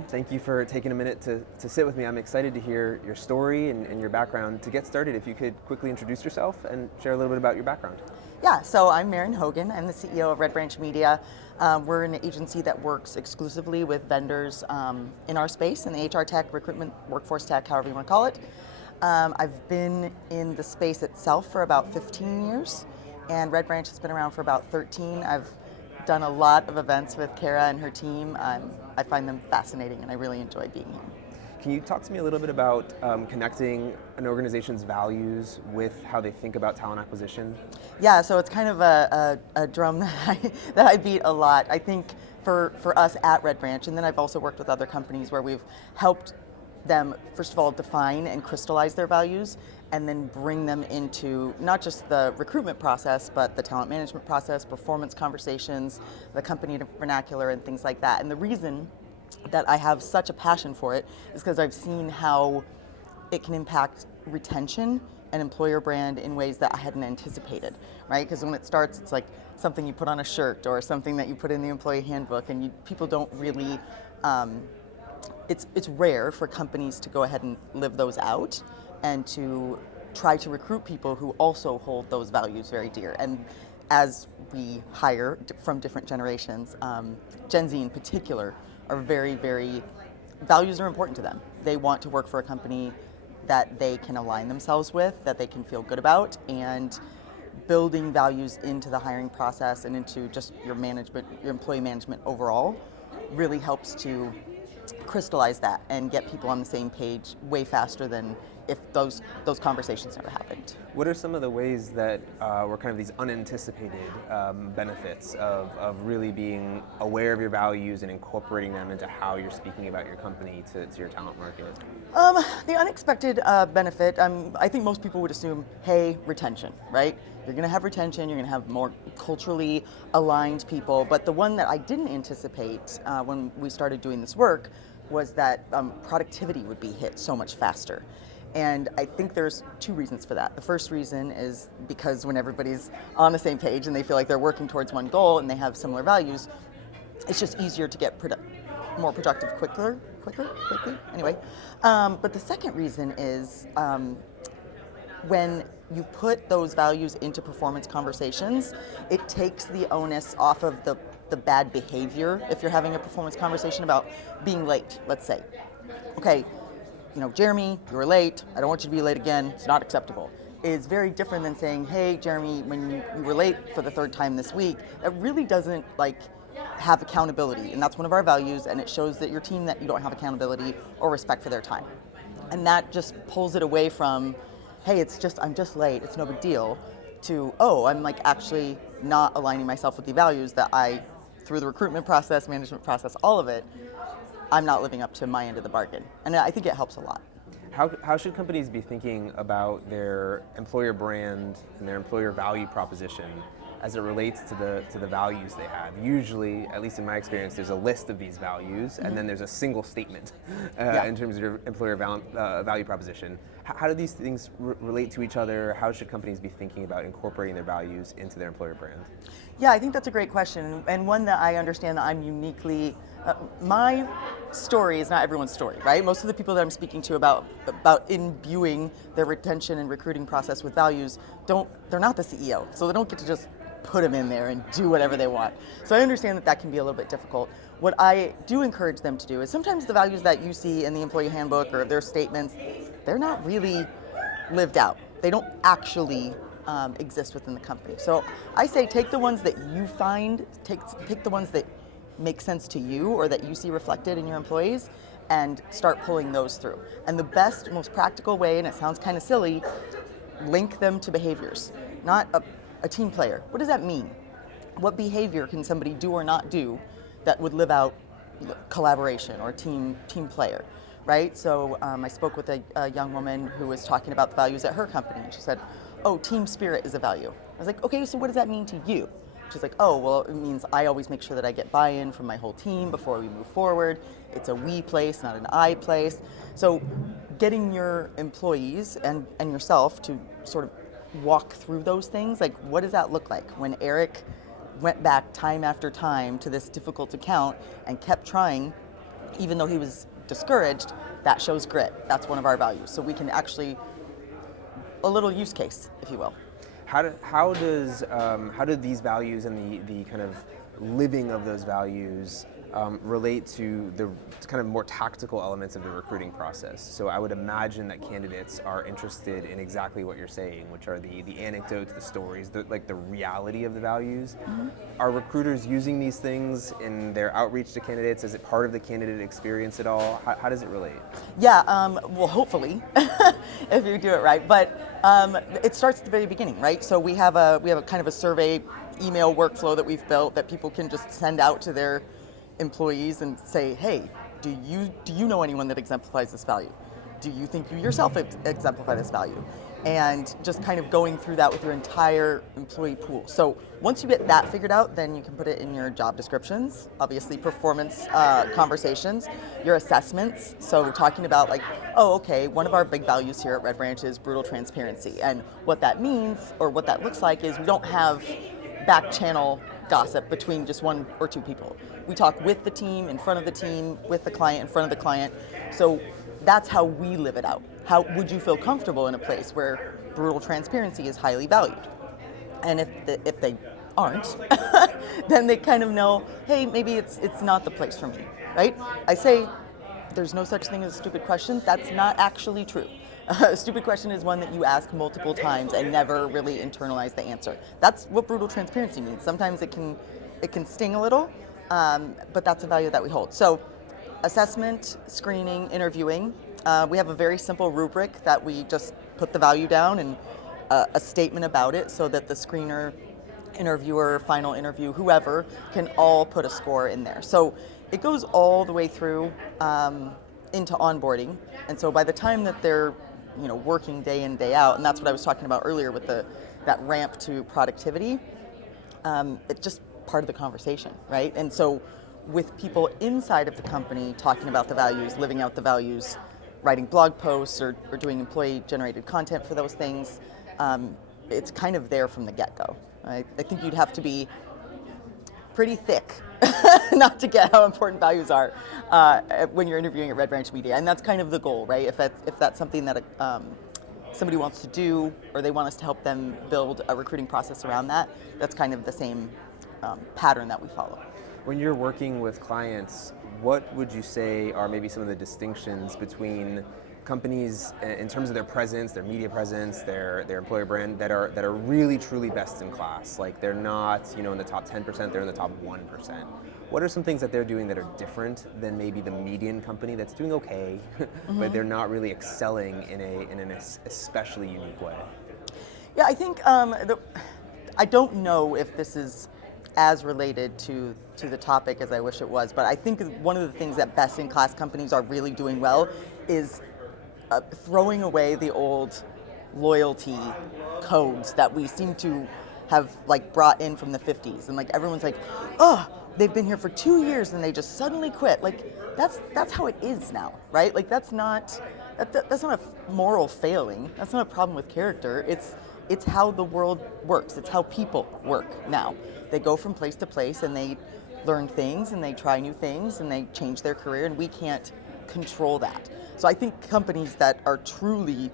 Maren, thank you for taking a minute to sit with me. I'm excited to hear your story and your background. To get started, if you could quickly introduce yourself and share a little bit about your background. Yeah, so I'm Maren Hogan. I'm the CEO of Red Branch Media. We're an agency that works exclusively with vendors in our space, in the HR tech, recruitment, workforce tech, however you want to call it. I've been in the space itself for about 15 years, and Red Branch has been around for about 13. I've done a lot of events with Kara and her team. I find them fascinating, and I really enjoy being here. Can you talk to me a little bit about connecting an organization's values with how they think about talent acquisition? Yeah, so it's kind of a drum that I beat a lot. I think for us at Red Branch, and then I've also worked with other companies where we've helped them, first of all, define and crystallize their values, and then bring them into not just the recruitment process, but the talent management process, performance conversations, the company vernacular, and things like that. And the reason that I have such a passion for it is because I've seen how it can impact retention and employer brand in ways that I hadn't anticipated, right? Because when it starts, it's like something you put on a shirt or something that you put in the employee handbook, and people don't really, it's rare for companies to go ahead and live those out and to try to recruit people who also hold those values very dear. And as we hire from different generations, Gen Z in particular, are very, very, values are important to them. They want to work for a company that they can align themselves with, that they can feel good about, and building values into the hiring process and into just your management, your employee management overall, really helps to crystallize that and get people on the same page way faster than if those conversations never happened. What are some of the ways that were kind of these unanticipated benefits of really being aware of your values and incorporating them into how you're speaking about your company to your talent market? The unexpected benefit, I think most people would assume, hey, retention, right? You're going to have retention, you're going to have more culturally aligned people, but the one that I didn't anticipate when we started doing this work was that productivity would be hit so much faster. And I think there's two reasons for that. The first reason is because when everybody's on the same page and they feel like they're working towards one goal and they have similar values, it's just easier to get more productive quickly. Anyway, but the second reason is when you put those values into performance conversations, it takes the onus off of the bad behavior. If you're having a performance conversation about being late, let's say, okay, Jeremy, you were late. I don't want you to be late again. It's not acceptable. Is very different than saying, hey, Jeremy, when you were late for the third time this week. It really doesn't have accountability, and that's one of our values, and it shows that your team that you don't have accountability or respect for their time. And that just pulls it away from, hey, I'm just late, it's no big deal, to, oh, I'm actually not aligning myself with the values that I, through the recruitment process, management process, all of it, I'm not living up to my end of the bargain. And I think it helps a lot. How should companies be thinking about their employer brand and their employer value proposition as it relates to the values they have? Usually, at least in my experience, there's a list of these values, and then there's a single statement in terms of your employer value proposition. How do these things relate to each other? How should companies be thinking about incorporating their values into their employer brand? Yeah, I think that's a great question, and one that I understand that I'm uniquely, my story is not everyone's story, right? Most of the people that I'm speaking to about imbuing their retention and recruiting process with values, they're not the CEO, so they don't get to just put them in there and do whatever they want. So I understand that can be a little bit difficult. What I do encourage them to do is sometimes the values that you see in the employee handbook or their statements, they're not really lived out. They don't actually exist within the company. So I say take the ones that you find, take the ones that make sense to you or that you see reflected in your employees, and start pulling those through. And the best, most practical way, and it sounds kind of silly, link them to behaviors, not a team player. What does that mean? What behavior can somebody do or not do that would live out collaboration or team player, right? So I spoke with a young woman who was talking about the values at her company, and she said, oh, team spirit is a value. I was like, okay, so what does that mean to you? She's like, oh, well, it means I always make sure that I get buy-in from my whole team before we move forward. It's a we place, not an I place. So getting your employees and yourself to sort of walk through those things, like what does that look like? When Eric went back time after time to this difficult account and kept trying, even though he was discouraged, that shows grit. That's one of our values. So we can actually, a little use case, if you will. How do these values and the kind of living of those values relate to the kind of more tactical elements of the recruiting process? So I would imagine that candidates are interested in exactly what you're saying, which are the anecdotes, the stories, the reality of the values. Mm-hmm. Are recruiters using these things in their outreach to candidates? Is it part of the candidate experience at all? How does it relate? Yeah, well, hopefully, if you do it right. But it starts at the very beginning, right? So we have a kind of a survey email workflow that we've built that people can just send out to their employees and say, hey, do you know anyone that exemplifies this value? Do you think you yourself exemplify this value? And just kind of going through that with your entire employee pool. So once you get that figured out, then you can put it in your job descriptions, obviously performance conversations, your assessments. So talking about like, oh, okay, one of our big values here at Red Branch is brutal transparency. And what that means, or what that looks like, is we don't have back channel gossip between just one or two people. We talk with the team, in front of the team, with the client, in front of the client. So that's how we live it out. How would you feel comfortable in a place where brutal transparency is highly valued? And if they aren't, then they kind of know, hey, maybe it's not the place for me, right? I say there's no such thing as a stupid question. That's not actually true. A stupid question is one that you ask multiple times and never really internalize the answer. That's what brutal transparency means. Sometimes it can sting a little, but that's a value that we hold. So assessment, screening, interviewing. We have a very simple rubric that we just put the value down and a statement about it so that the screener, interviewer, final interview, whoever, can all put a score in there. So it goes all the way through into onboarding. And so by the time that they're working day in, day out, and that's what I was talking about earlier with that ramp to productivity, it's just part of the conversation, right? And so with people inside of the company talking about the values, living out the values, writing blog posts or doing employee-generated content for those things, it's kind of there from the get-go. Right? I think you'd have to be pretty thick not to get how important values are when you're interviewing at Red Branch Media, and that's kind of the goal, right? If that's something that somebody wants to do, or they want us to help them build a recruiting process around that, that's kind of the same pattern that we follow. When you're working with clients, what would you say are maybe some of the distinctions between companies in terms of their presence, their media presence, their employer brand that are really truly best in class? Like they're not, in the top 10%, they're in the top 1%. What are some things that they're doing that are different than maybe the median company that's doing okay, mm-hmm. but they're not really excelling in an especially unique way? Yeah, I think I don't know if this is as related to the topic as I wish it was, but I think one of the things that best-in-class companies are really doing well is throwing away the old loyalty codes that we seem to have brought in from the 50s, and everyone's like, oh, they've been here for 2 years and they just suddenly quit. That's how it is now, right? That's not a moral failing. That's not a problem with character. It's how the world works. It's how people work now. They go from place to place and they learn things and they try new things and they change their career, and we can't control that. So I think companies that are truly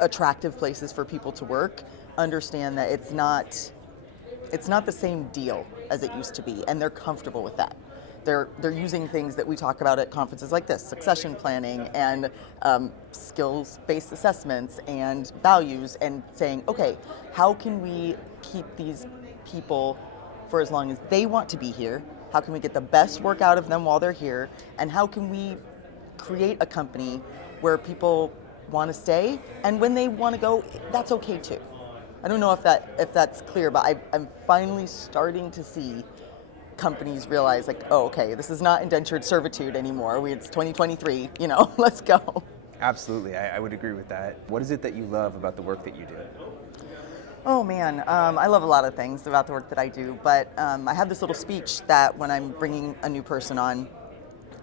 attractive places for people to work understand that it's not the same deal as it used to be, and they're comfortable with that. They're using things that we talk about at conferences like this, succession planning and skills-based assessments and values, and saying, okay, how can we keep these people for as long as they want to be here? How can we get the best work out of them while they're here? And how can we create a company where people want to stay, and when they want to go, that's okay too. I don't know if that's clear, but I'm finally starting to see companies realize oh, okay, this is not indentured servitude anymore. It's 2023, let's go. Absolutely, I would agree with that. What is it that you love about the work that you do? Oh man, I love a lot of things about the work that I do, but I have this little speech that when I'm bringing a new person on,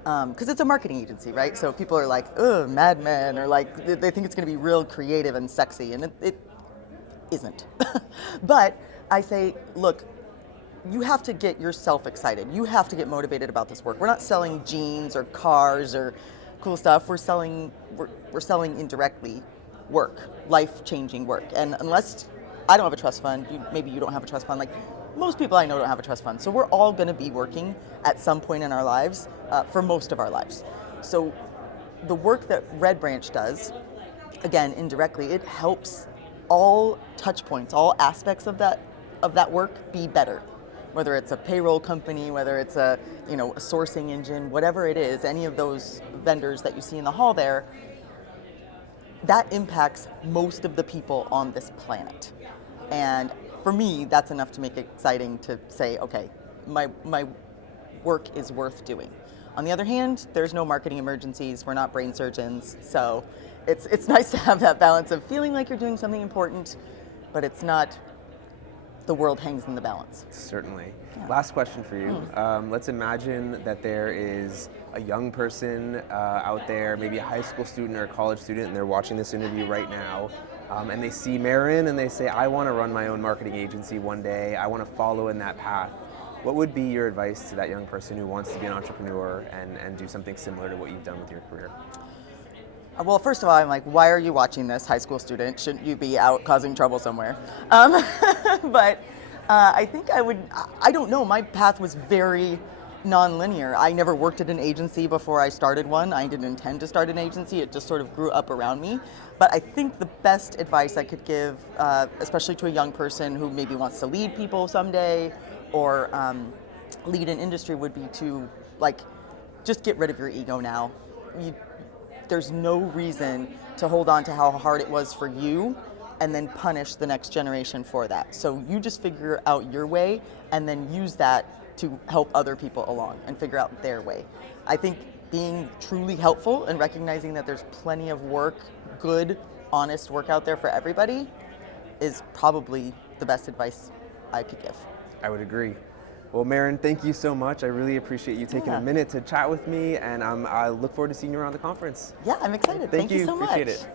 because it's a marketing agency, right? So people are like, ugh, Mad Men, or they think it's going to be real creative and sexy, and it isn't. But I say, look, you have to get yourself excited. You have to get motivated about this work. We're not selling jeans or cars or cool stuff. We're selling indirectly work, life-changing work. And unless I don't have a trust fund, maybe you don't have a trust fund, like most people I know don't have a trust fund. So we're all going to be working at some point in our lives for most of our lives. So the work that Red Branch does, again, indirectly, it helps all touch points, all aspects of that work be better. Whether it's a payroll company, whether it's a sourcing engine, whatever it is, any of those vendors that you see in the hall there, that impacts most of the people on this planet. And for me, that's enough to make it exciting to say, okay, my work is worth doing. On the other hand, there's no marketing emergencies. We're not brain surgeons, so it's nice to have that balance of feeling like you're doing something important, but it's not the world hangs in the balance. Certainly. Yeah. Last question for you. Let's imagine that there is a young person out there, maybe a high school student or a college student, and they're watching this interview right now, and they see Maren and they say, I want to run my own marketing agency one day. I want to follow in that path. What would be your advice to that young person who wants to be an entrepreneur and do something similar to what you've done with your career? Well, first of all, I'm like, why are you watching this, high school student? Shouldn't you be out causing trouble somewhere? But I think I don't know, my path was very non-linear. I never worked at an agency before I started one. I didn't intend to start an agency. It just sort of grew up around me. But I think the best advice I could give, especially to a young person who maybe wants to lead people someday or lead an industry, would be to just get rid of your ego now. There's no reason to hold on to how hard it was for you and then punish the next generation for that. So you just figure out your way and then use that to help other people along and figure out their way. I think being truly helpful and recognizing that there's plenty of work, good, honest work out there for everybody is probably the best advice I could give. I would agree. Well, Maren, thank you so much. I really appreciate you taking a minute to chat with me, and I look forward to seeing you around the conference. Yeah, I'm excited. Thank you so much. Appreciate it.